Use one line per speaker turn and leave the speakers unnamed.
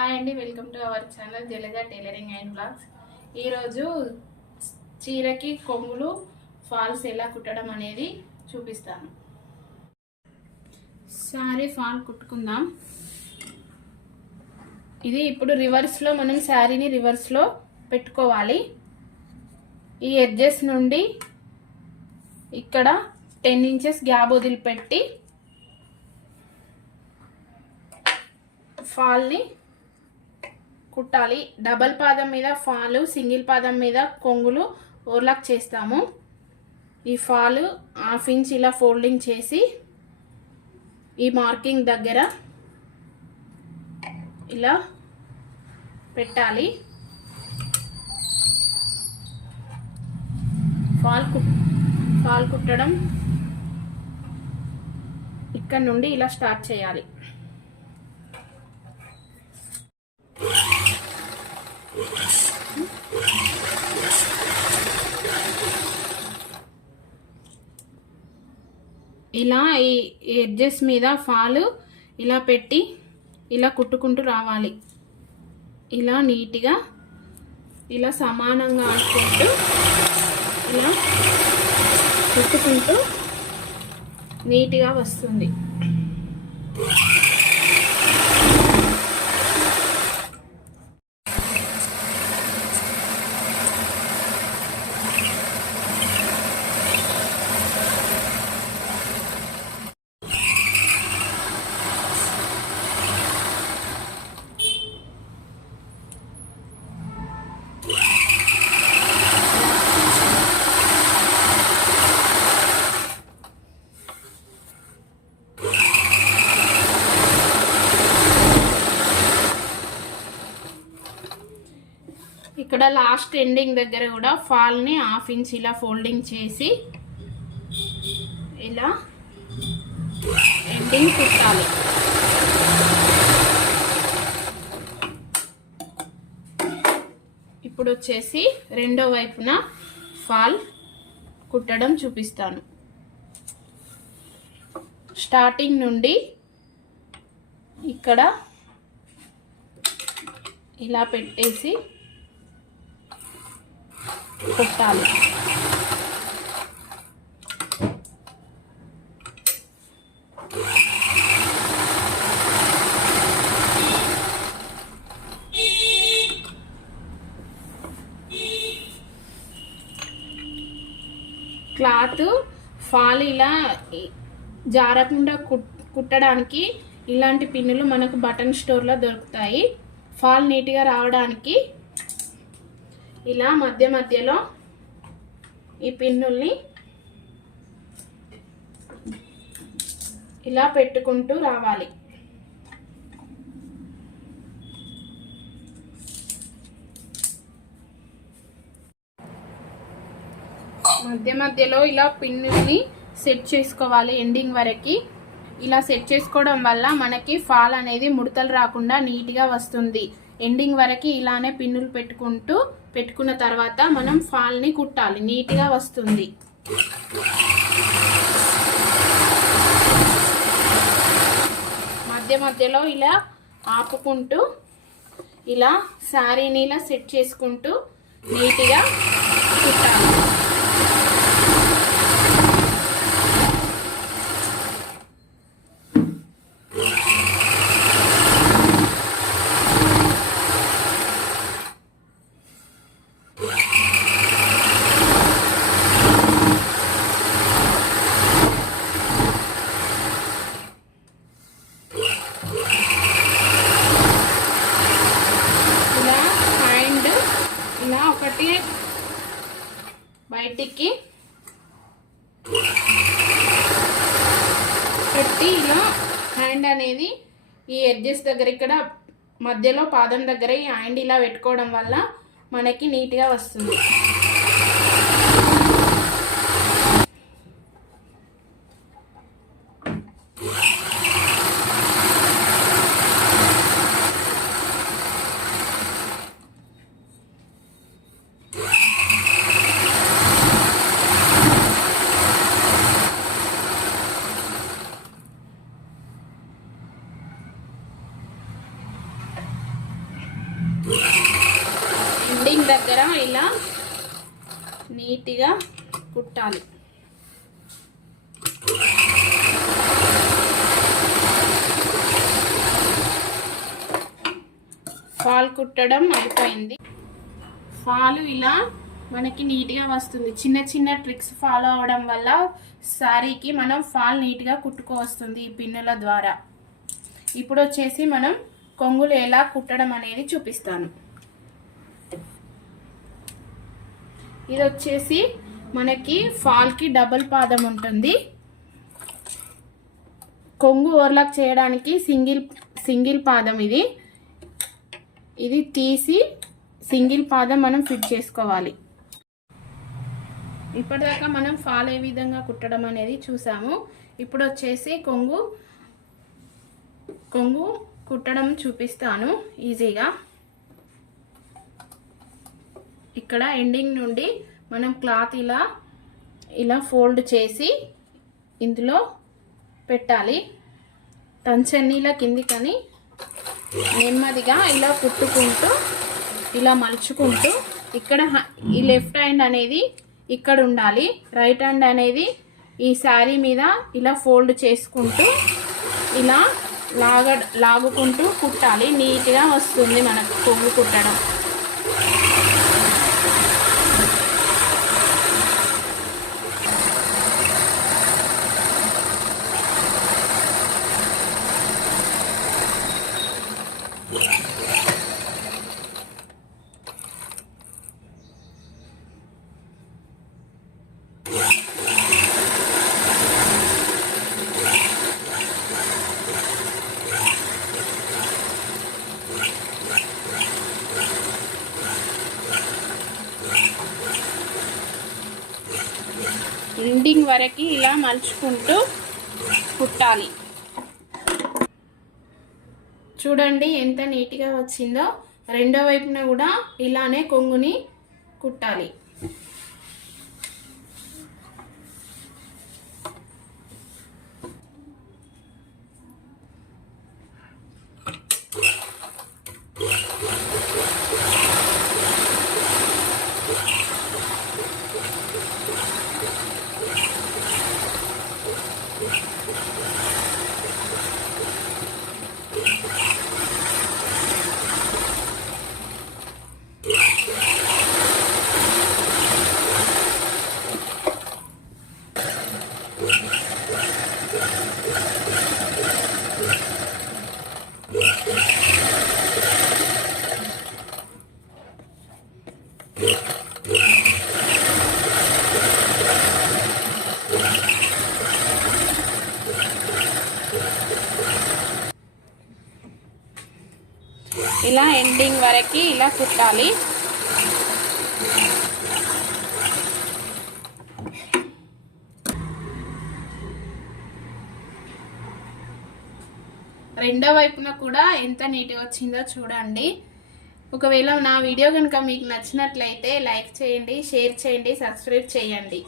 Hi అండి welcome to our channel Jalaja tailoring and blogs ఈరోజు చీరకి కొంగులు ఫాల్స్ ఎలా కుట్టడం అనేది చూపిస్తాను. శారీ ఫాల్ కుట్టుకుందాం. ఇది ఇప్పుడు రివర్స్లో మనం శారీని రివర్స్లో పెట్టుకోవాలి. ఈ ఎడ్జెస్ నుండి ఇక్కడ టెన్ ఇంచెస్ గ్యాప్ వదిలిపెట్టి ఫాల్ని కుట్టాలి. డబల్ పాదం మీద ఫాలు సింగిల్ పాదం మీద కొంగులు ఓవర్లాక్ చేస్తాము. ఈ ఫాలు హాఫ్ ఇంచ్ ఇలా ఫోల్డింగ్ చేసి ఈ మార్కింగ్ దగ్గర ఇలా పెట్టాలి. ఫాల్కు ఫాల్ కుట్టడం ఇక్కడ నుండి ఇలా స్టార్ట్ చేయాలి. ఇలా ఈ ఎడ్జెస్ మీద ఫాలు ఇలా పెట్టి ఇలా కుట్టుకుంటూ రావాలి. ఇలా నీట్గా ఇలా సమానంగా ఆడుకుంటూ ఇలా కుట్టుకుంటూ నీట్గా వస్తుంది. ఇక్కడ లాస్ట్ ఎండింగ్ దగ్గర కూడా ఫాల్ని హాఫ్ ఇంచ్ ఇలా ఫోల్డింగ్ చేసి ఇలా ఎండింగ్ కుట్టాలి. ఇప్పుడు వచ్చేసి రెండో వైపున ఫాల్ కుట్టడం చూపిస్తాను. స్టార్టింగ్ నుండి ఇక్కడ ఇలా పెట్టేసి పెట్టాలి. క్లాత్ ఫాల్ ఇలా జారకుండా కుట్ కుట్టడానికి ఇలాంటి పిన్నులు మనకు బటన్ స్టోర్లో దొరుకుతాయి. ఫాల్ నీట్గా రావడానికి ఇలా మధ్య మధ్యలో ఈ పిన్నుల్ని ఇలా పెట్టుకుంటూ రావాలి. మధ్య మధ్యలో ఇలా పిన్నుల్ని సెట్ చేసుకోవాలి ఎండింగ్ వరకు. ఇలా సెట్ చేసుకోవడం వల్ల మనకి ఫాల్ అనేది ముడతలు రాకుండా నీట్గా వస్తుంది. ఎండింగ్ వరకు ఇలానే పిన్నులు పెట్టుకుంటూ పెట్టుకున్న తర్వాత మనం ఫాల్ని కుట్టాలి. నీట్గా వస్తుంది. మధ్య మధ్యలో ఇలా ఆపుకుంటూ ఇలా శారీని ఇలా సెట్ చేసుకుంటూ నీట్గా కుట్టాలి ఇలా హ్యాండ్ ఇలా ఒకటి. బయటికి. పెట్టి ఇలా హ్యాండ్ అనేది ఈ ఎడ్జెస్ దగ్గర ఇక్కడ మధ్యలో పాదం దగ్గర ఈ హ్యాండ్ ఇలా పెట్టుకోవడం వల్ల మనకి నీట్గా వస్తుంది. నీట్గా కుట్టాలి. ఫాల్ కుట్టడం అయిపోయింది ఫాలు ఇలా మనకి నీట్గా వస్తుంది. చిన్న చిన్న ట్రిక్స్ ఫాలో అవడం వల్ల శారీకి మనం ఫాల్ నీట్గా కుట్టుకోవస్తుంది ఈ పిన్నుల ద్వారా. ఇప్పుడు వచ్చేసి మనం కొంగులు ఎలా కుట్టడం అనేది చూపిస్తాను. ఇది వచ్చేసి మనకి ఫాల్కి డబుల్ పాదం ఉంటుంది. కొంగు ఓవర్లాక్ చేయడానికి సింగిల్ సింగిల్ పాదం ఇది. ఇది తీసి సింగిల్ పాదం మనం ఫిట్ చేసుకోవాలి. ఇప్పటిదాకా మనం ఫాల్ ఏ విధంగా కుట్టడం అనేది చూసాము. ఇప్పుడు వచ్చేసి కొంగు కొంగు కుట్టడం చూపిస్తాను. ఈజీగా. ఇక్కడ ఎండింగ్ నుండి మనం క్లాత్ ఇలా ఇలా ఫోల్డ్ చేసి ఇందులో పెట్టాలి. టంచన్నీల కిందికని నెమ్మదిగా ఇలా కుట్టుకుంటూ ఇలా మలుచుకుంటూ ఇక్కడ ఈ లెఫ్ట్ హ్యాండ్ అనేది ఇక్కడ ఉండాలి. రైట్ హ్యాండ్ అనేది ఈ శారీ మీద ఇలా ఫోల్డ్ చేసుకుంటూ ఇలా లాగ లాగుకుంటూ కుట్టాలి. నీట్గా వస్తుంది మనకు కొంగు కుట్టడం. ఎండింగ్ వరకు ఇలా మలుచుకుంటూ కుట్టాలి. చూడండి ఎంత నీట్గా వచ్చిందో. రెండో వైపున కూడా ఇలానే కొంగుని కుట్టాలి. ఇలా ఎండింగ్ వరకు ఇలా కుట్టాలి. రెండో వైపున కూడా ఎంత నీట్గా వచ్చిందో చూడండి. ఒకవేళ నా వీడియో కనుక మీకు నచ్చినట్లయితే లైక్ చేయండి షేర్ చేయండి సబ్స్క్రైబ్ చేయండి.